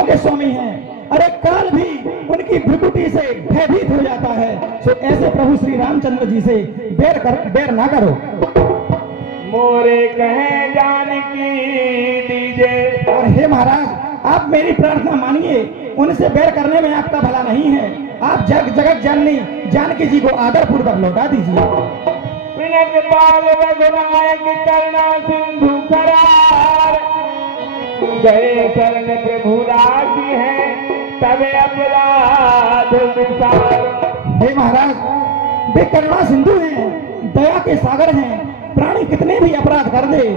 के स्वामी हैं। अरे काल भी उनकी भ्रुकुटी से भयभीत हो जाता है। सो ऐसे प्रभु श्री रामचंद्र जी से बैर ना करो। मोरे कहे जानकी दीजे। और हे महाराज, आप मेरी प्रार्थना मानिए, उनसे बैर करने में आपका भला नहीं है। आप जगत जननी जानकी जी को आदर पूर्वक लौटा दीजिए। विनत बाल रघुनायक करुणा सिंधु करार, गए शरण प्रभु राखी है तबे अपराध विसार। हे महाराज, वे करुणा सिंधु हैं, दया के सागर हैं। प्राणी कितने भी अपराध कर दे,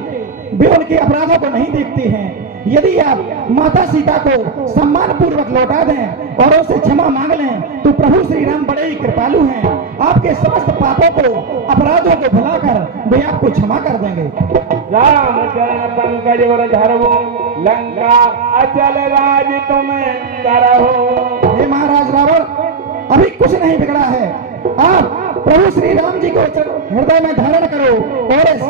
वे उनके अपराधों को नहीं देखते हैं। यदि आप माता सीता को सम्मान पूर्वक लौटा दें और उनसे क्षमा मांग लें तो प्रभु श्री राम बड़े ही कृपालु हैं। आपके समस्त पापों को, अपराधों को भुलाकर वे आपको क्षमा कर देंगे। राम चरण पंकज वर धरवो, लंका अचल राज तुम करहो। हे महाराज रावण, अभी कुछ नहीं बिगड़ा है। आप प्रभु श्री राम जी को हृदय में धारण करो और इस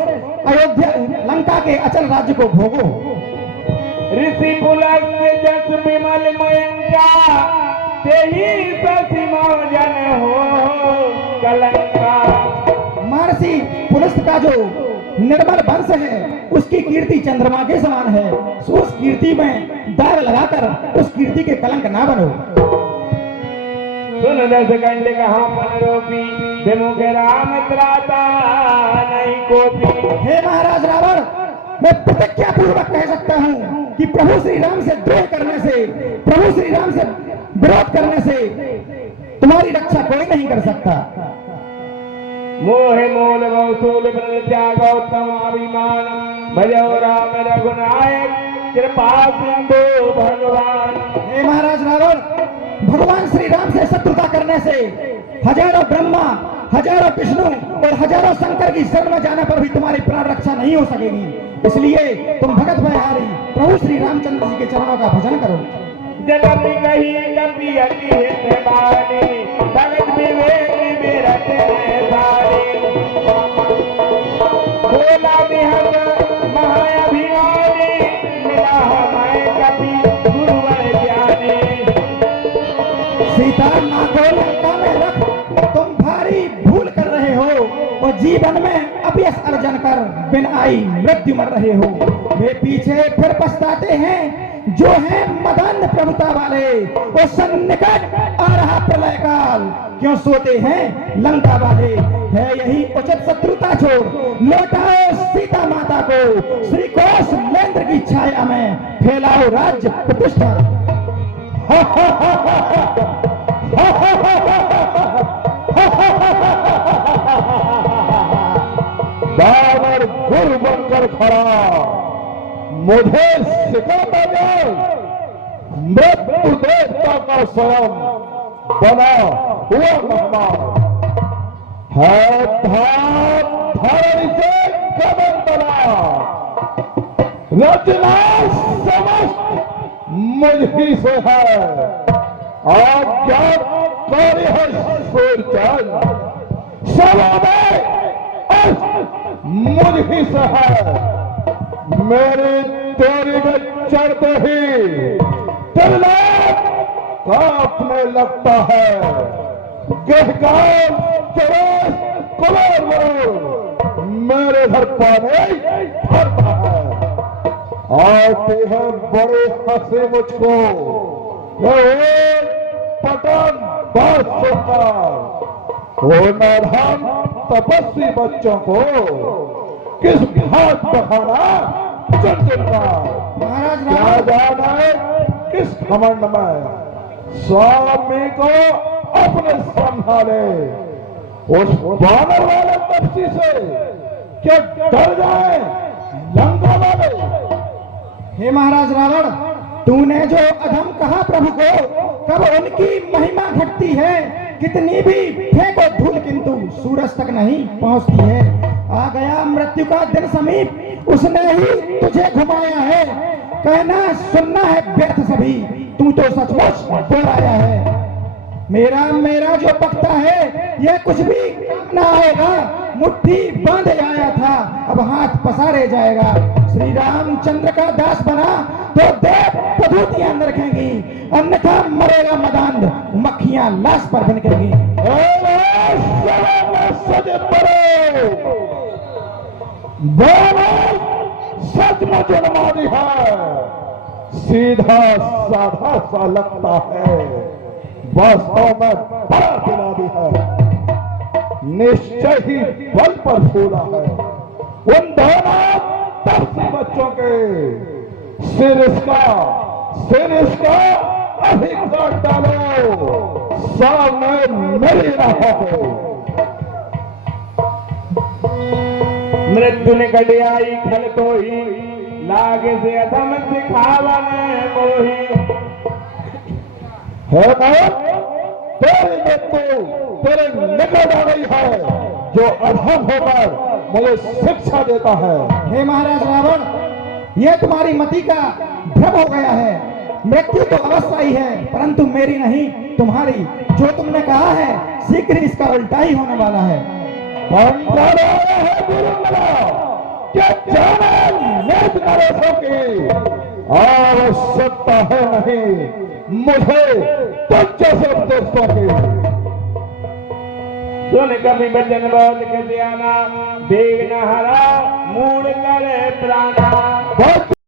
अयोध्या लंका के अचल राज्य को भोगो। ऋषि पुलस्त्य जस विमल मयंका, तेहि शशि मौजन हो कलंका। महर्षि पुलस्त का जो निर्मल वंश है उसकी कीर्ति चंद्रमा के समान है। सो उस कीर्ति में दाग लगाकर उस कीर्ति के कलंक ना बनो। सुन दस कंठ कहाँ मन रोपी, विमुख राम त्राता नहीं कोपी। हे महाराज रावण, मैं प्रतिज्ञा पूर्वक कह सकता हूँ कि प्रभु श्री राम से द्रोह करने से, प्रभु श्री राम से विरोध करने से तुम्हारी रक्षा कोई नहीं कर सकता। मोहे मोल बहुसूल त्याग उत्तम अभिमान, भजो राम रघुनायक कृपा सिंधु भगवान। हे महाराज रावण, भगवान श्री राम से शत्रुता करने से हजारों ब्रह्मा, हजारों विष्णु और हजारों शंकर की शरण में जाने पर भी तुम्हारी प्राण रक्षा नहीं हो सकेगी। इसलिए तुम भगत भयहारी प्रभु श्री रामचंद्र जी के चरणों का भजन करो। जगति कही कपि अति हित बानी, भगत विवेक विरत बानी। बोला बिहत महाअभिमानी, मिला हमें कपि गुरुवर ज्ञानी। सीता माँ को लंका में रख तुम भारी भूल कर रहे हो और जीवन में अपयश अर्जन कर बिन आई मृत्यु मर रहे हो। वे पीछे फिर पछताते हैं जो है मदन प्रभुता वाले। वो सन्निकट आ रहा प्रलय काल, क्यों सोते हैं लंका वाले। है यही उचित शत्रुता छोड़ लौटाओ सीता माता को, श्री कौशलेंद्र की छाया में फैलाओ राज्य प्रतिष्ठा। बाबर गुरु बनकर खड़ा मुझे सिखाता जाए, मृत्यु देवता का स्वयं बना हुआ मेहमान है। धरण से कदम बना, रचना समस्त मुझ ही से है। आज्ञा कार्य है सूर्य मुझ ही से है। मेरे तेरी में चढ़ते ही दिल कांपने लगता है। गहगार मेरे घर पाने भरता है। आते हैं बड़े हंसे मुझको पटन बादशाह, होनर हम तपस्वी बच्चों को किस घाट बहाना चल चलता। क्या जाना है किस घमंड में स्वामी को अपने संभाले। उस बानर वाले तपसी से क्या डर जाए लंका वाले। हे महाराज रावण, तूने जो अधम कहा प्रभु को, कब उनकी महिमा घटती है। कितनी भी फेंको धूल किंतु सूरज तक नहीं पहुंचती है। आ गया मृत्यु का दिन समीप, उसने ही तुझे घुमाया है। कहना सुनना है व्यर्थ सभी, तू तो सचमुच बोल आया है। मेरा जो पकता है यह कुछ भी काम ना आएगा। मुट्ठी बांधे आया था, अब हाथ पसारे जाएगा। श्री रामचंद्र का दास बना तो देव पधूतियां अंदर रखेंगी, अन्यथा मरेगा मदांध, मक्खियां लाश पर बनकेंगी। सजे पड़ो सचमुच उन्मादी है, सीधा साधा सा लगता है, वास्तव में बड़ा गुलाबी है, निश्चय ही बल पर फूला है। उन दोनों तरसी बच्चों के सिर इसका अभी काट डालो, सामने मेरी रहा हो। मृत्यु निकट आई खल तो ही, लागे से अधम सिखावन मोही। है मौत, तेरी मृत्यु तेरे निकट आ गई है, जो अधम होकर मुझे शिक्षा देता है। हे महाराज रावण, यह तुम्हारी मति का भ्रम हो गया है। मृत्यु तो अवश्य आई है, परंतु मेरी नहीं, तुम्हारी। जो तुमने कहा है शीघ्र इसका उल्टा ही होने वाला है। क्या जाने नेत नरेशों की आवश्यकता है नहीं, मुझे तुम जैसे दोस्तों की। सुन कभी बचन बहुत के सियाना, देख न हरा मूड करे प्राणा।